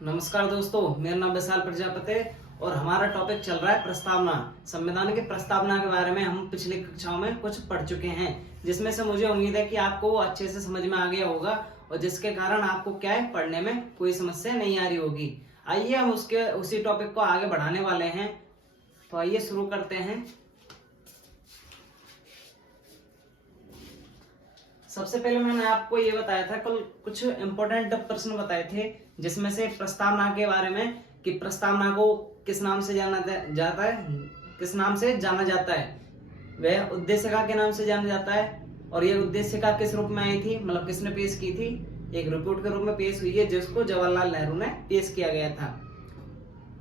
नमस्कार दोस्तों, मेरा नाम विशाल प्रजापति है और हमारा टॉपिक चल रहा है प्रस्तावना। संविधान की प्रस्तावना के बारे में हम पिछली कक्षाओं में कुछ पढ़ चुके हैं, जिसमें से मुझे उम्मीद है कि आपको वो अच्छे से समझ में आ गया होगा और जिसके कारण आपको क्या है, पढ़ने में कोई समस्या नहीं आ रही होगी। आइए हम उसी टॉपिक को आगे बढ़ाने वाले हैं, तो आइए शुरू करते हैं। सबसे पहले मैंने आपको ये बताया था, कल कुछ इंपॉर्टेंट प्रश्न बताए थे, जिसमें से प्रस्तावना के बारे में कि प्रस्तावना को किस नाम से जाना जाता है, किस नाम से जाना जाता है, वह उद्देशिका के नाम से जाना जाता है। और ये उद्देशिका किस रूप में आई थी, मतलब किसने पेश की थी, एक रिपोर्ट के रूप में पेश हुई है, जिसको जवाहरलाल नेहरू ने पेश किया गया था।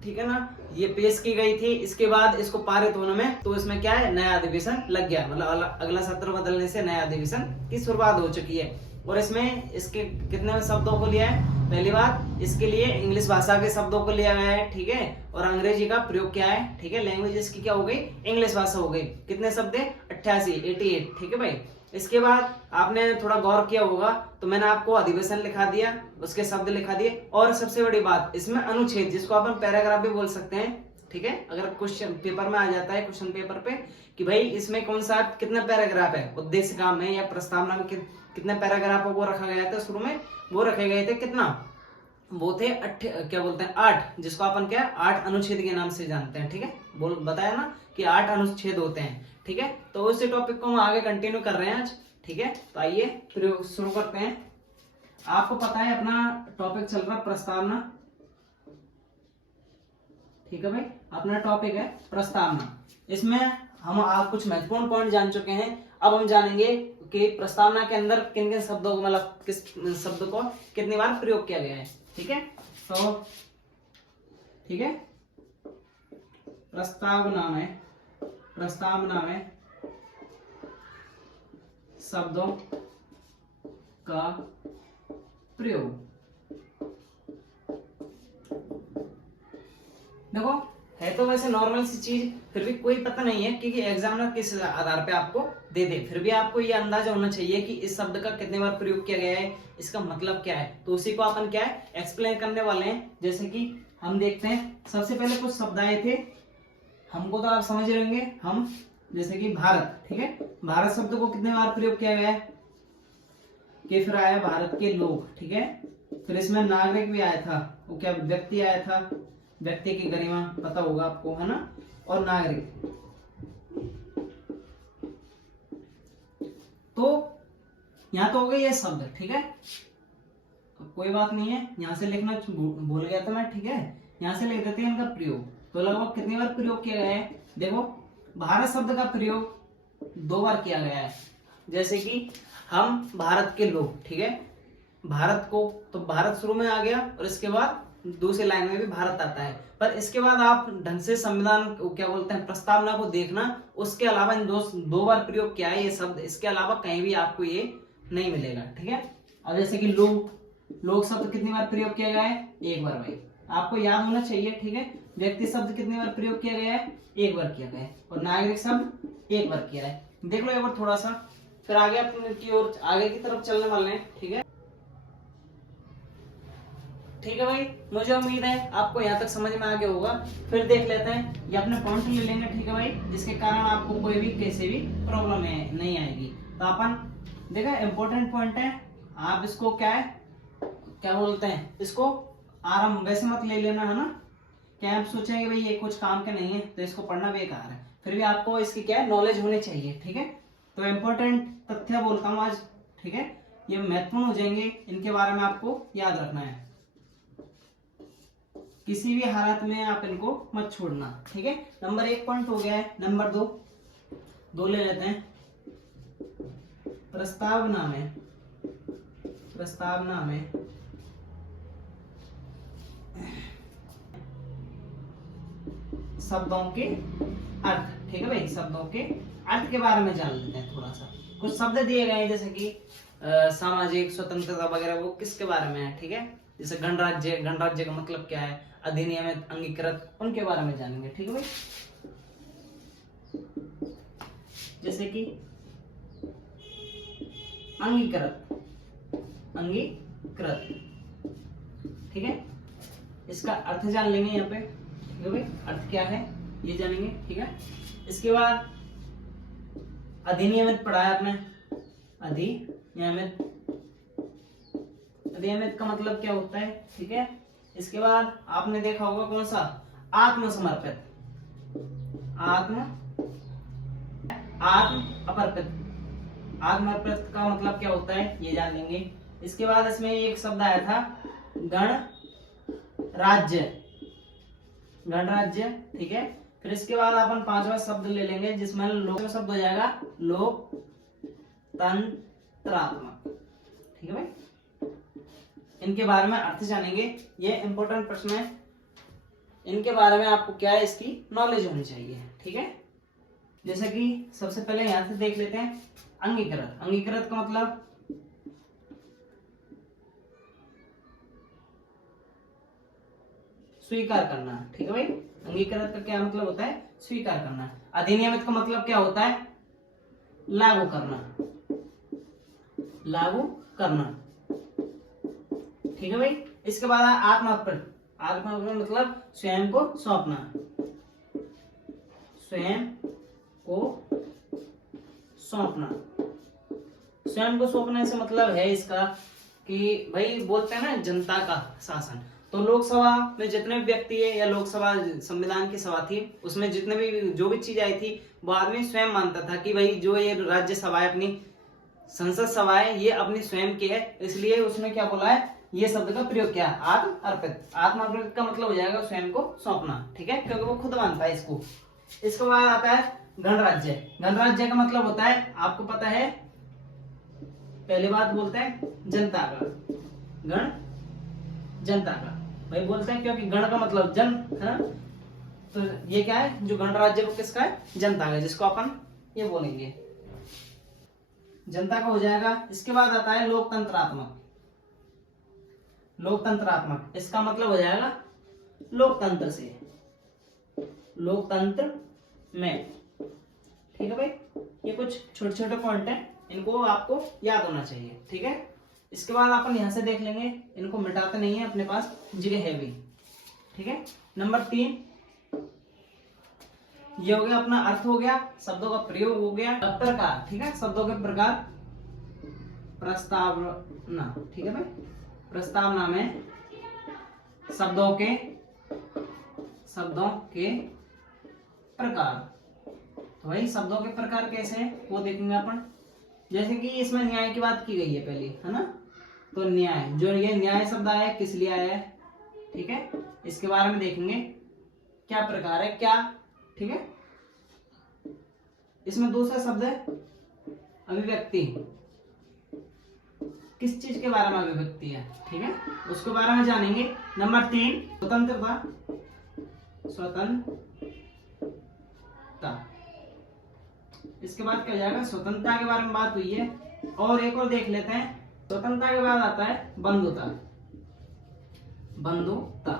ठीक है ना, ये पेश की गई थी। इसके बाद इसको पारित होने में, तो इसमें क्या है, नया अधिवेशन लग गया, मतलब अगला सत्र बदलने से नया अधिवेशन की शुरुआत हो चुकी है। और इसमें इसके कितने शब्दों को लिया है, पहली बात इसके लिए इंग्लिश भाषा के शब्दों को लिया गया है, ठीक है, और अंग्रेजी का प्रयोग किया है, ठीक है। लैंग्वेज इसकी क्या हो गई, इंग्लिश भाषा हो गई। कितने शब्द है, 88, ठीक है भाई। इसके बाद आपने थोड़ा गौर किया होगा, तो मैंने आपको अधिवेशन लिखा दिया, उसके शब्द लिखा दिए, और सबसे बड़ी बात इसमें अनुच्छेद, जिसको अपन पैराग्राफ भी बोल सकते हैं, ठीक है। अगर क्वेश्चन पेपर में आ जाता है, क्वेश्चन पेपर पे, कि भाई इसमें कौन सा कितना पैराग्राफ है, उद्देशिका में या प्रस्तावना में कितने पैराग्राफ वो रखा गया था। शुरू में वो रखे गए थे कितना, वो थे क्या बोलते हैं, 8, जिसको अपन क्या 8 अनुच्छेद के नाम से जानते हैं, ठीक है। बताया ना कि 8 अनुच्छेद होते हैं, ठीक है। तो उसी टॉपिक को हम आगे कंटिन्यू कर रहे हैं आज, ठीक है। तो आइए फिर शुरू करते हैं। आपको पता है अपना टॉपिक चल रहा है प्रस्तावना, ठीक है भाई, अपना टॉपिक है प्रस्तावना। इसमें हम आप कुछ महत्वपूर्ण पॉइंट जान चुके हैं। अब हम जानेंगे कि प्रस्तावना के अंदर किन किन शब्दों को, मतलब किस शब्द को कितनी बार प्रयोग किया गया है, ठीक है। तो ठीक है, प्रस्तावना में शब्दों का प्रयोग, देखो है तो वैसे नॉर्मल सी चीज, फिर भी कोई पता नहीं है कि एग्जामिनर किस आधार पे आपको दे दे, फिर भी आपको ये अंदाजा होना चाहिए कि इस शब्द का कितने बार प्रयोग किया गया है, इसका मतलब क्या है। तो उसी को अपन क्या है, एक्सप्लेन करने वाले हैं। जैसे कि हम देखते हैं, सबसे पहले कुछ शब्द आए थे, हमको तो आप समझ लेंगे हम, जैसे कि भारत, ठीक है। भारत शब्द को कितने बार प्रयोग किया गया है, कि फिर आया भारत के लोग, ठीक है। फिर इसमें नागरिक भी आया था, वो क्या व्यक्ति आया था, व्यक्ति की गरिमा पता होगा आपको, है ना, और नागरिक। तो यहां तो हो गए ये शब्द, ठीक है, कोई बात नहीं है, यहां से लिखना भूल गया था मैं, ठीक है। यहां से लिख देते हैं इनका प्रयोग। तो लगभग कितनी बार प्रयोग किया गया है, देखो भारत शब्द का प्रयोग 2 बार किया गया है। जैसे कि हम भारत के लोग, ठीक है, भारत को, तो भारत शुरू में आ गया और इसके बाद दूसरी लाइन में भी भारत आता है। पर इसके बाद आप ढंग से संविधान क्या बोलते हैं, प्रस्तावना को देखना, उसके अलावा इन दो बार प्रयोग किया है ये शब्द, इसके अलावा कहीं भी आपको ये नहीं मिलेगा, ठीक है। अब जैसे कि लोग शब्द कितनी बार प्रयोग किया गया है, 1 बार भाई, आपको याद होना चाहिए, ठीक है। व्यक्ति शब्द कितनी बार प्रयोग किया गया है, 1 बार किया गया है, और नागरिक शब्द 1 बार किया है। देख लो एक बार थोड़ा सा, फिर आगे अपने की ओर आगे की तरफ चलने वाले हैं, ठीक है। ठीक है भाई, मुझे उम्मीद है आपको यहाँ तक समझ में आ गया होगा। फिर देख लेते हैं, ये अपने पॉइंट ले लेंगे, ठीक है भाई, जिसके कारण आपको कोई भी कैसे भी प्रॉब्लम नहीं आएगी। तो अपन देखा इंपॉर्टेंट पॉइंट है, आप इसको क्या है, क्या बोलते हैं, इसको आराम वैसे मत ले लेना, है ना, क्या आप सोचेंगे भाई ये कुछ काम के नहीं है तो इसको पढ़ना बेकार है, फिर भी आपको इसकी क्या है, नॉलेज होनी चाहिए, ठीक है। तो इंपॉर्टेंट तथ्य बोलता हूँ आज, ठीक है, ये महत्वपूर्ण हो जाएंगे, इनके बारे में आपको याद रखना है, किसी भी हालत में आप इनको मत छोड़ना, ठीक है। नंबर 1 पॉइंट हो गया है। नंबर 2 ले लेते हैं, प्रस्तावना में शब्दों के अर्थ, ठीक है भाई, शब्दों के अर्थ के बारे में जान लेते हैं थोड़ा सा। कुछ शब्द दिए गए हैं, जैसे कि सामाजिक स्वतंत्रता वगैरह, वो किसके बारे में है, ठीक है। जैसे गणराज्य का मतलब क्या है, अधिनियमित, अंगीकृत, उनके बारे में जानेंगे, ठीक है भाई। जैसे कि अंगीकृत, ठीक है। इसका अर्थ जान लेंगे यहाँ पे, ठीक है भाई, अर्थ क्या है ये जानेंगे, ठीक है। इसके बाद अधिनियमित पढ़ा है आपने, अधिनियमित, अधिनियमित का मतलब क्या होता है, ठीक है। इसके बाद आपने देखा होगा कौन सा, आत्मसमर्पित, आत्म अपर्पित, आत्मअर्पित का मतलब क्या होता है ये जान लेंगे। इसके बाद इसमें एक शब्द आया था गणराज्य, गणराज्य, ठीक है। फिर इसके बाद अपन पांचवा शब्द ले लेंगे जिसमें लोक शब्द हो जाएगा लोकतंत्रात्मक, ठीक है भाई। इनके बारे में अर्थ जानेंगे, ये इंपॉर्टेंट प्रश्न है, इनके बारे में आपको क्या है इसकी नॉलेज होनी चाहिए, ठीक है। जैसे कि सबसे पहले यहां से देख लेते हैं अंगीकृत, अंगीकृत का मतलब स्वीकार करना, ठीक है भाई। अंगीकृत का क्या मतलब होता है, स्वीकार करना। अधिनियमित का मतलब क्या होता है, लागू करना, लागू करना, ठीक है भाई। इसके बाद आत्मअर्पण, आत्मअर्पण मतलब स्वयं को सौंपना, स्वयं को सौंपना। स्वयं को सौंपने से मतलब है इसका कि भाई बोलते हैं ना जनता का शासन, तो लोकसभा में जितने भी व्यक्ति है या लोकसभा संविधान की सभा थी उसमें जितने भी जो भी चीज आई थी वो आदमी स्वयं मानता था कि भाई जो ये राज्य सभा है, अपनी संसद सभा है, ये अपनी स्वयं की है, इसलिए उसने क्या बोला है, ये शब्द का प्रयोग किया, आत्म अर्पित। आत्म अर्पित का मतलब हो जाएगा स्वयं को सौंपना, ठीक है, क्योंकि वो खुद मानता है इसको। इसके बाद आता है गणराज्य। गणराज्य का मतलब होता है, आपको पता है, पहली बात बोलते हैं जनता का, गण जनता का, भाई बोलते हैं क्योंकि गण का मतलब जन है ना, तो ये क्या है, जो गणराज्य को किसका है, जनता का, जिसको अपन ये बोलेंगे जनता का हो जाएगा। इसके बाद आता है लोकतंत्रात्मक, लोकतंत्रात्मक इसका मतलब हो जाएगा लोकतंत्र से, लोकतंत्र में, ठीक है भाई। ये कुछ छोटे छोटे पॉइंट हैं, इनको आपको याद होना चाहिए, ठीक है। इसके बाद अपन यहां से देख लेंगे, इनको मिटाते नहीं है, अपने पास जगह है भी, ठीक है। नंबर 3 ये हो गया अपना अर्थ हो गया, शब्दों का प्रयोग हो गया, प्रकार, ठीक है, शब्दों के प्रकार, प्रस्तावना, ठीक है भाई। प्रस्तावना में शब्दों के प्रकार, तो भाई शब्दों के प्रकार कैसे हैं वो देखेंगे अपन। जैसे कि इसमें न्याय की बात की गई है पहले, है ना, तो न्याय, जो ये न्याय शब्द आया है किस लिए आया है, ठीक है, इसके बारे में देखेंगे क्या प्रकार है क्या, ठीक है। इसमें दूसरा शब्द है अभिव्यक्ति, किस चीज के बारे में अभिव्यक्ति है, ठीक है, उसके बारे में जानेंगे। नंबर 3 स्वतंत्रता, स्वतंत्रता, इसके बाद क्या हो जाएगा, स्वतंत्रता के बारे में बात हुई है। और एक और देख लेते हैं, स्वतंत्रता के बाद आता है बंधुता, बंधुता।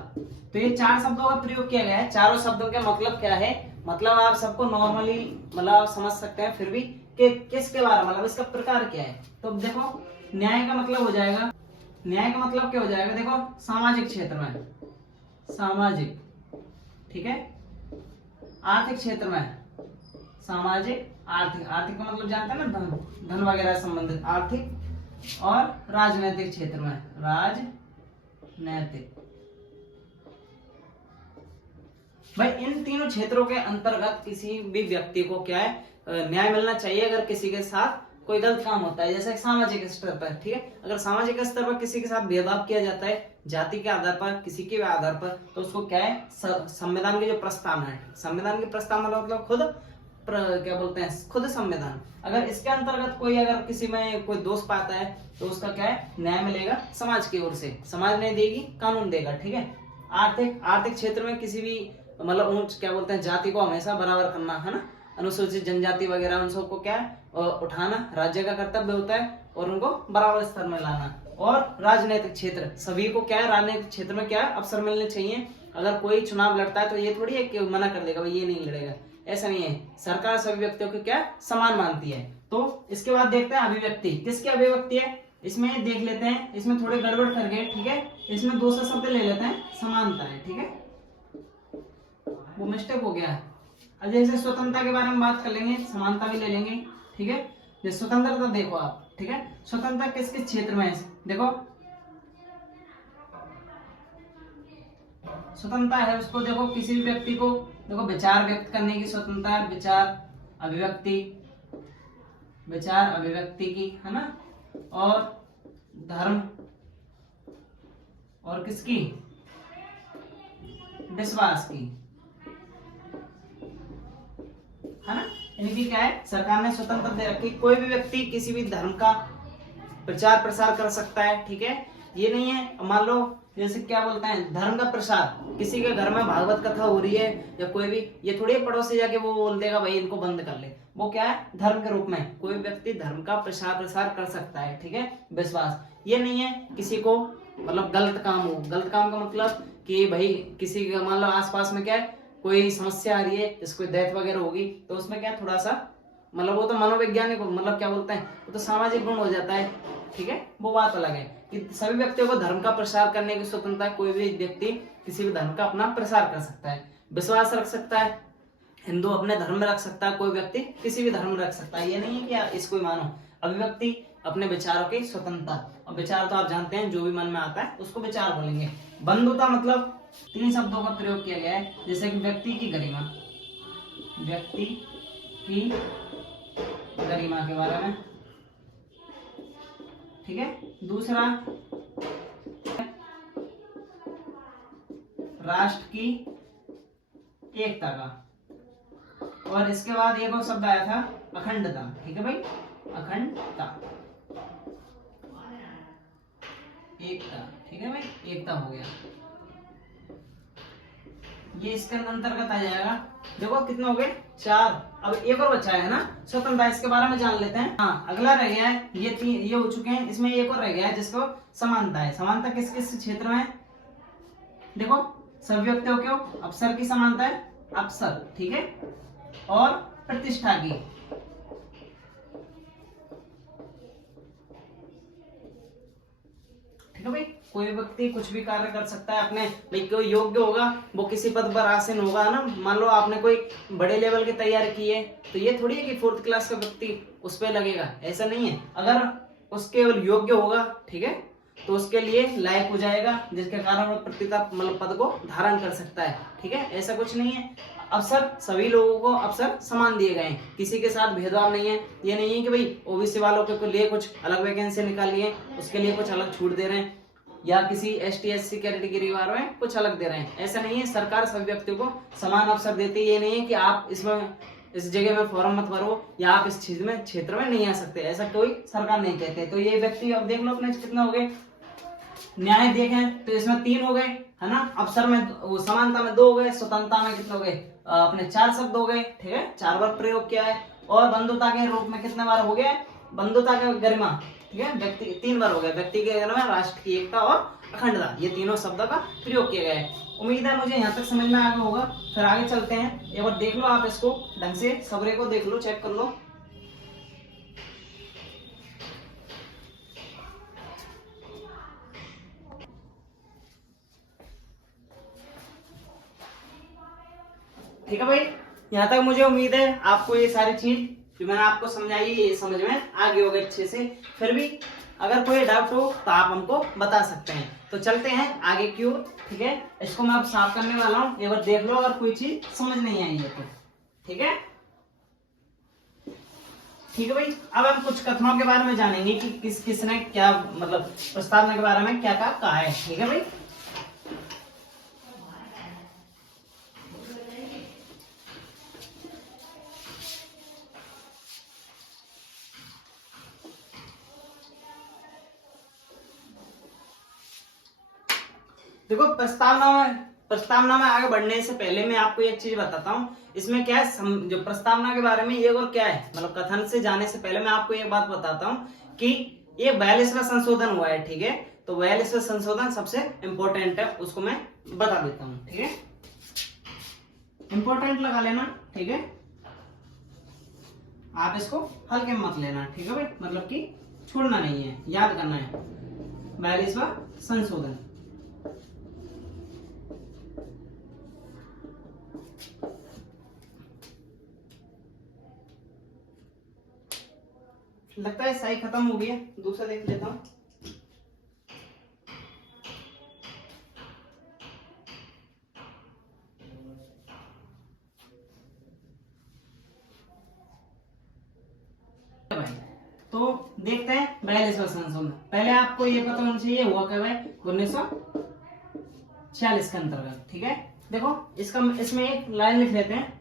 तो ये 4 शब्दों का प्रयोग किया गया है, चारों शब्दों के मतलब क्या है, मतलब आप सबको नॉर्मली मतलब आप समझ सकते हैं, फिर भी कि किसके बारे में, मतलब इसका प्रकार क्या है। तो देखो न्याय का मतलब हो जाएगा, न्याय का मतलब क्या हो जाएगा, देखो सामाजिक क्षेत्र में, सामाजिक, ठीक है। आर्थिक क्षेत्र में सामाजिक, आर्थिक, आर्थिक का मतलब जानते हैं ना, धन वगैरह संबंधित आर्थिक, और राजनीतिक क्षेत्र में राजनैतिक। भाई इन तीनों क्षेत्रों के अंतर्गत किसी भी व्यक्ति को क्या है, न्याय मिलना चाहिए अगर किसी के साथ कोई गलत काम होता है। जैसे सामाजिक स्तर पर, ठीक है, अगर सामाजिक स्तर पर किसी के साथ भेदभाव किया जाता है जाति के आधार पर, किसी के आधार पर, तो उसको क्या है, संविधान की जो प्रस्तावना है, संविधान की प्रस्तावना मतलब खुद क्या बोलते हैं, खुद संविधान, अगर इसके अंतर्गत कोई अगर किसी में कोई दोष पाता है तो उसका क्या है, न्याय मिलेगा समाज की ओर से, समाज नहीं देगी, कानून देगा, ठीक है। आर्थिक क्षेत्र में किसी भी मतलब ऊंच क्या बोलते हैं जाति को हमेशा बराबर करना, है ना, अनुसूचित जनजाति वगैरह उन सबको क्या है उठाना राज्य का कर्तव्य होता है, और उनको बराबर स्तर में लाना। और राजनीतिक क्षेत्र, सभी को क्या है राजनीतिक क्षेत्र में क्या है अवसर मिलने चाहिए। अगर कोई चुनाव लड़ता है तो ये थोड़ी है कि मना कर देगा भाई ये नहीं लड़ेगा, ऐसा नहीं है, सरकार सभी व्यक्तियों को क्या समान मानती है। तो इसके बाद देखते हैं अभिव्यक्ति, किसकी अभिव्यक्ति है, इसमें देख लेते हैं, इसमें थोड़े गड़बड़ कर गए, ठीक है, इसमें दूसरा शब्द ले लेते हैं समानता है, ठीक है, वो मिस्टेक हो गया। अब जैसे स्वतंत्रता के बारे में बात कर लेंगे, समानता भी ले लेंगे, ठीक है। जैसे स्वतंत्रता देखो आप, ठीक है, स्वतंत्रता किस किस क्षेत्र में है, देखो स्वतंत्रता है उसको, देखो किसी भी व्यक्ति को देखो विचार व्यक्त करने की स्वतंत्रता है, विचार अभिव्यक्ति की, है ना, और धर्म और किसकी, विश्वास की, है ना। इनकी क्या है, सरकार ने स्वतंत्रता दे रखी, कोई भी व्यक्ति किसी भी धर्म का प्रचार प्रसार कर सकता है, ठीक है। ये नहीं है मान लो जैसे क्या बोलते हैं धर्म का प्रसार, किसी के घर में भागवत कथा हो रही है या कोई भी, ये थोड़ी पड़ोसी जाके वो बोल देगा भाई इनको बंद कर ले, वो क्या है धर्म के रूप में कोई व्यक्ति धर्म का प्रचार प्रसार कर सकता है, ठीक है। विश्वास ये नहीं है किसी को मतलब गलत काम हो, गलत काम का मतलब कि भाई किसी का मान लो आसपास में क्या है कोई समस्या आ रही है, इसको डेथ वगैरह होगी, तो उसमें क्या थोड़ा सा मतलब वो तो मनोवैज्ञानिक मतलब क्या बोलते हैं वो तो सामाजिक गुण हो जाता है, ठीक है, वो बात अलग है कि सभी व्यक्तियों को धर्म का प्रसार करने की स्वतंत्रता है, कोई भी व्यक्ति किसी भी धर्म का अपना प्रसार कर सकता है, विश्वास रख सकता है, हिंदू अपने धर्म में रख सकता है, कोई व्यक्ति किसी भी धर्म में रख सकता है, ये नहीं है कि इसको ही मानो। अभिव्यक्ति अपने विचारों की स्वतंत्रता, और विचार तो आप जानते हैं जो भी मन में आता है उसको विचार बोलेंगे। बंधुता मतलब 3 शब्दों का प्रयोग किया गया है, जैसे कि व्यक्ति की गरिमा, व्यक्ति की गरिमा के बारे में, ठीक है। दूसरा राष्ट्र की एकता का, और इसके बाद एक और शब्द आया था अखंडता, ठीक है भाई, अखंडता एकता, ठीक है भाई, एकता हो गया, ये इसके अंतर्गत आ जाएगा। देखो कितने हो गए 4, अब एक और बचा है ना स्वतंत्रता, इसके बारे में जान लेते हैं। हाँ अगला रह गया है, ये हो चुके हैं, इसमें एक और रह गया है जिसको समानता है। समानता किस किस क्षेत्र में है, देखो सभी व्यक्तियों को अवसर की समानता है, अवसर, ठीक है, और प्रतिष्ठा की, ठीक है भाई। कोई व्यक्ति कुछ भी कार्य कर सकता है अपने, भाई कोई योग्य होगा वो किसी पद पर आसीन होगा ना, मान लो आपने कोई बड़े लेवल की तैयारी की है तो ये थोड़ी है कि 4th क्लास का व्यक्ति उस पर लगेगा, ऐसा नहीं है। अगर उसके योग्य होगा, ठीक है, तो उसके लिए लायक हो जाएगा, जिसके कारण वो प्रतिष्ठा मतलब पद को धारण कर सकता है, ठीक है, ऐसा कुछ नहीं है। अवसर सभी लोगों को अवसर समान दिए गए हैं, किसी के साथ भेदभाव नहीं है। ये नहीं है कि भाई ओबीसी वालों के लिए कुछ अलग वैकेंसी निकाली है उसके लिए कुछ अलग छूट दे रहे हैं, या किसी ST SC कैटेगरी वालों में कुछ अलग दे रहे हैं, ऐसा नहीं है। सरकार सभी व्यक्तियों को समान अवसर देती है, ये नहीं है कि आप इसमें इस जगह में फॉर्म मत भरो या आप इस चीज में क्षेत्र में नहीं आ सकते, ऐसा कोई सरकार नहीं कहते। तो ये व्यक्ति अब देख लो अपने कितना हो गए, न्याय देखें तो इसमें 3 हो गए, है ना, अवसर में समानता में 2 हो गए, स्वतंत्रता में कितने हो गए अपने 4 शब्द हो गए, ठीक है, 4 बार प्रयोग किया है। और बंधुता के रूप में कितने बार हो गया, बंधुता का गरिमा, ठीक है, व्यक्ति 3 बार हो गया, व्यक्ति के गरिमा, राष्ट्र की एकता और अखंडता, ये तीनों शब्दों का प्रयोग किया गया है। उम्मीद है मुझे यहाँ तक समझ में आ गया होगा। फिर आगे चलते हैं, एक बार देख लो आप इसको ढंग से, खबरें को देख लो, चेक कर लो। ठीक है भाई, यहाँ तक मुझे उम्मीद है आपको ये सारी चीज जो मैंने आपको समझाई ये समझ में आ गई होगी अच्छे से। फिर भी अगर कोई डाउट हो तो आप हमको बता सकते हैं। तो चलते हैं आगे की ओर, ठीक है, इसको मैं अब साफ करने वाला हूँ, एक बार देख लो अगर कोई चीज समझ नहीं आई है तो, ठीक है। ठीक है भाई, अब हम कुछ कथनों के बारे में जानेंगे कि किसने क्या मतलब प्रस्तावना के बारे में क्या कहा है, ठीक है भाई। देखो प्रस्तावना में आगे बढ़ने से पहले मैं आपको एक चीज बताता हूँ, इसमें क्या है जो प्रस्तावना के बारे में ये और क्या है मतलब कथन से जाने से पहले मैं आपको एक बात बताता हूँ कि ये 42वां संशोधन हुआ है, ठीक है। तो 42वां संशोधन सबसे इंपॉर्टेंट है, उसको मैं बता देता हूँ, ठीक है, इंपॉर्टेंट लगा लेना, ठीक है, आप इसको हल्के में मत लेना, ठीक है भाई, मतलब कि छोड़ना नहीं है, याद करना है। 42वां संशोधन, लगता है स्याही खत्म हो गई है, दूसरा देख लेता हूँ। तो देखते हैं 42वां संशोधन। पहले आपको ये पता होना चाहिए हुआ कब है, 1946 के अंतर्गत। ठीक है, देखो इसमें एक लाइन लिख लेते हैं,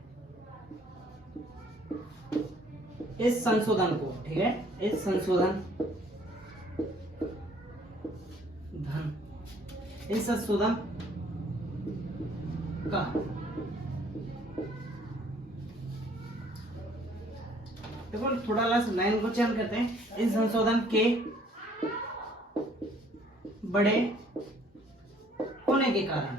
इस संशोधन को, ठीक है, इस संशोधन इस संशोधन का देखो थोड़ा लाइन को चेंज करते हैं। इस संशोधन के बड़े होने के कारण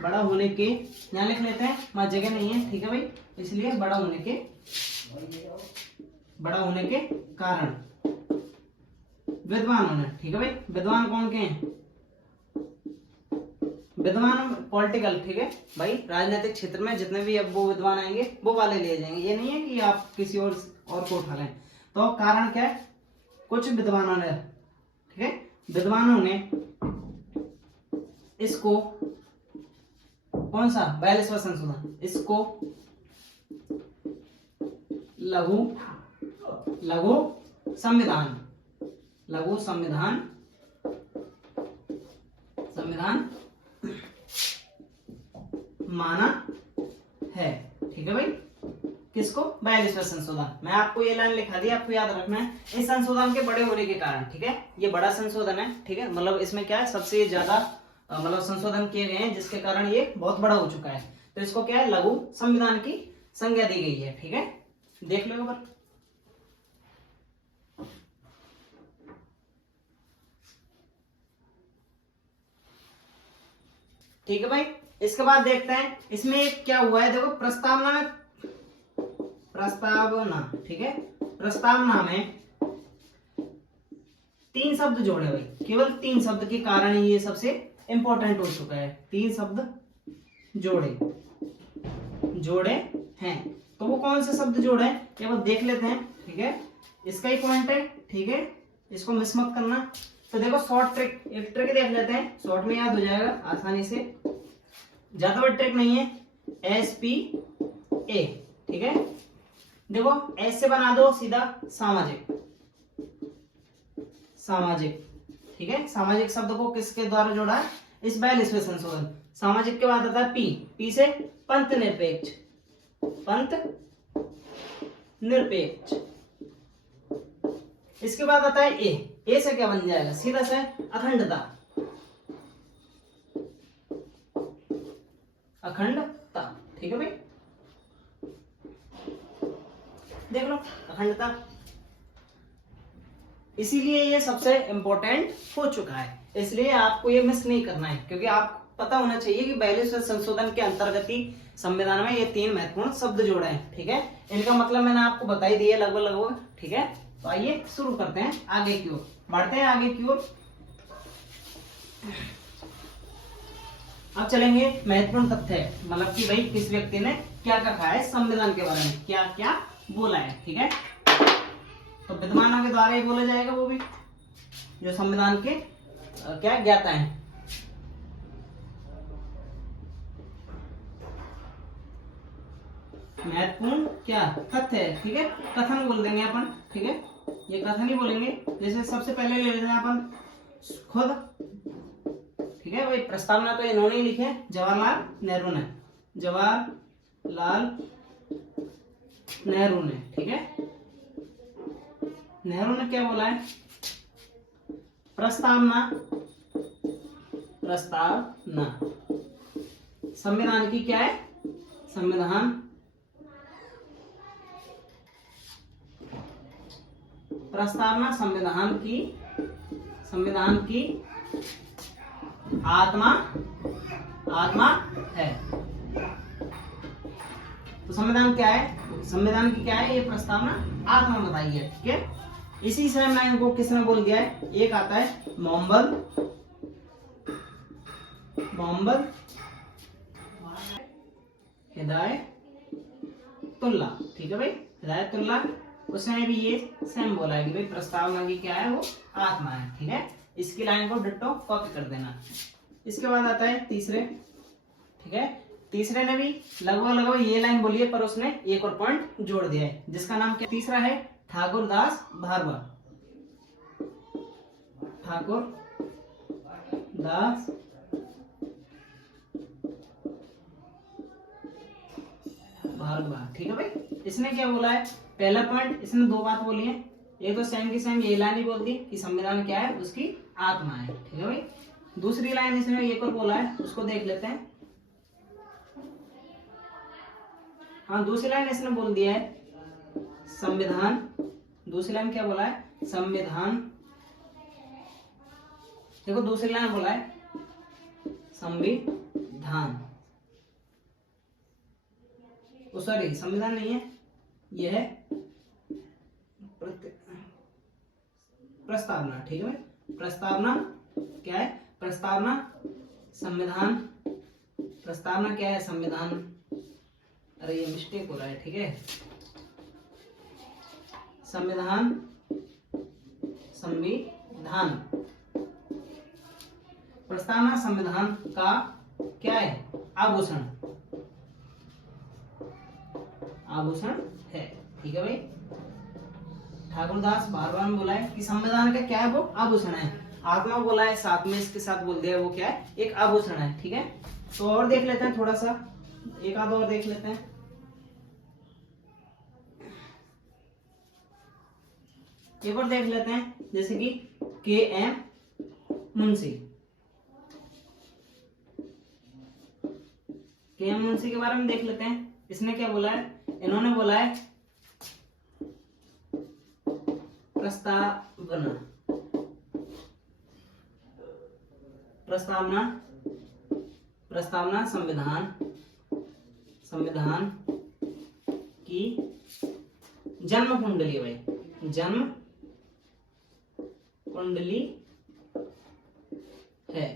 बड़ा होने के, यहां लिख लेते हैं, वहां जगह नहीं है, ठीक है भाई, इसलिए बड़ा होने के कारण विद्वानों ने, ठीक है भाई, विद्वान कौन के हैं, विद्वान पॉलिटिकल, ठीक है भाई, राजनीतिक क्षेत्र में जितने भी अब वो विद्वान आएंगे वो वाले लिए जाएंगे, ये नहीं है कि आप किसी और को उठा लें। तो कारण क्या है, कुछ विद्वानों ने, ठीक है, विद्वानों ने इसको, कौन सा 42वां संशोधन, इसको लघु संविधान माना है, ठीक है भाई, किसको, 42वां संशोधन। मैं आपको ये लाइन लिखा दी, आपको याद रखना है, इस संशोधन के बड़े होने के कारण, ठीक है, ये बड़ा संशोधन है, ठीक है, मतलब इसमें क्या है, सबसे ज्यादा मतलब संशोधन किए गए हैं, जिसके कारण ये बहुत बड़ा हो चुका है। तो इसको क्या है, लघु संविधान की संज्ञा दी गई है, ठीक है, देख लो ऊपर। ठीक है भाई, इसके बाद देखते हैं इसमें क्या हुआ है। देखो प्रस्तावना, ठीक है, प्रस्तावना में 3 शब्द जोड़े भाई, केवल 3 शब्द के कारण ये सबसे इंपॉर्टेंट हो चुका है। 3 शब्द जोड़े हैं, तो वो कौन से शब्द जोड़े हैं केवल देख लेते हैं, ठीक है, इसका ही पॉइंट है, ठीक है, इसको मिस मत करना। तो देखो शॉर्ट ट्रिक, एक ट्रिक देख लेते हैं, शॉर्ट में याद हो जाएगा आसानी से, ज्यादा बड़ी ट्रिक नहीं है, SPA, ठीक है, देखो एस से बना दो सीधा सामाजिक, ठीक है, सामाजिक शब्द को किसके द्वारा जोड़ा है, इस 42वें संशोधन। सामाजिक के बाद आता है पी से पंथ निरपेक्ष, इसके बाद आता है ए से क्या बन जाएगा, सीधा से अखंडता, ठीक है भाई, देख लो अखंडता, इसीलिए ये सबसे इंपॉर्टेंट हो चुका है, इसलिए आपको ये मिस नहीं करना है, क्योंकि आपको पता होना चाहिए कि 42वें संशोधन के अंतर्गत ही संविधान में ये 3 महत्वपूर्ण शब्द जोड़े हैं, ठीक है, इनका मतलब मैंने आपको बता ही दिया लगभग, ठीक है। तो आइए शुरू करते हैं, आगे की ओर बढ़ते हैं, आगे की ओर अब चलेंगे महत्वपूर्ण तथ्य, मतलब कि भाई किस व्यक्ति ने क्या कहा है संविधान के बारे में, क्या क्या बोला है, ठीक है, तो विद्वानों के द्वारा ही बोला जाएगा, वो भी जो संविधान के क्या ज्ञाता हैं। महत्वपूर्ण क्या तथ्य है, ठीक है, कथन बोल देंगे अपन, ठीक है, ये कथन ही बोलेंगे। जैसे सबसे पहले ले लेते हैं अपन खुद, ठीक है भाई, प्रस्तावना तो इन्होंने ही लिखे, जवाहरलाल नेहरू ने, ठीक है, नेहरू ने क्या बोला है, प्रस्तावना संविधान की क्या है, प्रस्तावना संविधान की आत्मा है। तो संविधान क्या है, संविधान की क्या है, ये प्रस्तावना आत्मा बताई है, ठीक है। इसी सेम लाइन को किसने बोल दिया है, एक आता है मोहम्मद हिदायतुल्लाह हिदायतुल्ला, ठीक है भाई, हिदायतुल्ला, उसने भी ये सेम बोला है कि भाई प्रस्तावना की क्या है, वो आत्मा है, ठीक है। इसकी लाइन को डिट्टो कॉपी कर देना। इसके बाद आता है तीसरे, ठीक है। तीसरे ने भी लगभग ये लाइन बोली है, पर उसने एक और पॉइंट जोड़ दिया है, जिसका नाम क्या, तीसरा है ठाकुर दास भारवा, ठाकुर दास भारवा, ठीक है भाई। इसने क्या बोला है, पहला पॉइंट इसने दो बात बोली है, एक तो सेम की सेम ये लाइन ही बोल दी कि संविधान क्या है, उसकी आत्मा है, ठीक है भाई। दूसरी लाइन इसने एक और बोला है, उसको देख लेते हैं। हाँ, दूसरी लाइन इसने बोल दिया है संविधान, दूसरी लाइन क्या बोला है, संविधान, देखो दूसरी लाइन बोला है संविधान, सॉरी संविधान नहीं है, यह है प्रस्तावना, ठीक है। प्रस्तावना क्या है, प्रस्तावना संविधान, प्रस्तावना क्या है, संविधान, अरे ये मिस्टेक हो रहा है, ठीक है। संविधान, संविधान, प्रस्तावना संविधान का क्या है, आभूषण, आभूषण है, ठीक है भाई। ठाकुरदास भारवा ने बोला है कि संविधान का क्या है, वो आभूषण है। आत्मा बोला है, साथ में इसके साथ बोल दिया है, वो क्या है, एक आभूषण है, ठीक है। तो और देख लेते हैं थोड़ा सा, एक आध और देख लेते हैं। एक और देख लेते हैं, जैसे कि के.एम. मुंशी, के.एम. मुंशी के बारे में देख लेते हैं। इसने क्या बोला है, इन्होंने बोला है प्रस्तावना, प्रस्तावना, प्रस्तावना संविधान, संविधान की जन्म कुंडली है भाई, जन्म कुंडली है।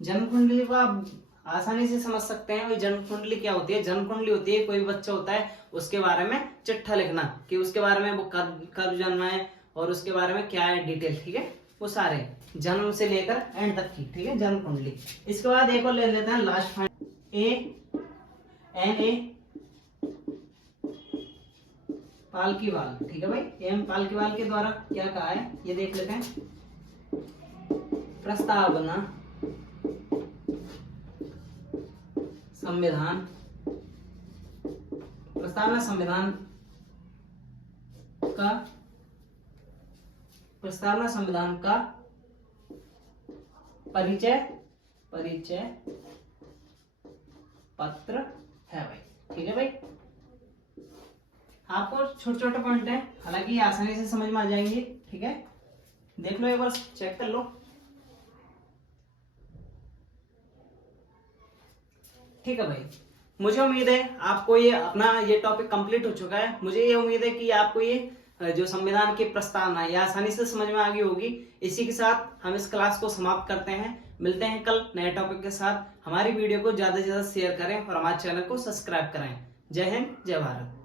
जन्म कुंडली को आप आसानी से समझ सकते हैं। जन्म कुंडली क्या होती है, जन्म कुंडली होती है कोई बच्चा होता है उसके बारे में चिट्ठा लिखना, कि उसके बारे में वो कब जन्मा है और उसके बारे में क्या है डिटेल, ठीक है, वो सारे जन्म से लेकर एंड तक की, ठीक है, जन्म कुंडली। इसके बाद एक और ले लेते हैं लास्ट फाइनल, A.N.A. पालकीवाल, ठीक है भाई, एम पालकीवाल के द्वारा क्या कहा है, ये देख लेते हैं। प्रस्तावना संविधान, प्रस्तावना संविधान का, प्रस्तावना संविधान का परिचय, परिचय पत्र है भाई, ठीक है भाई। आपको छोटे छोटे पॉइंट है, हालांकि ये आसानी से समझ में आ जाएंगे, ठीक है। देख लो एक बार, चेक कर लो, ठीक है भाई। मुझे उम्मीद है आपको ये अपना ये टॉपिक कंप्लीट हो चुका है। मुझे ये उम्मीद है कि आपको ये जो संविधान की प्रस्तावना ये आसानी से समझ में आ गई होगी। इसी के साथ हम इस क्लास को समाप्त करते हैं। मिलते हैं कल नए टॉपिक के साथ। हमारी वीडियो को ज्यादा से ज्यादा शेयर करें और हमारे चैनल को सब्सक्राइब करें। जय हिंद, जय भारत।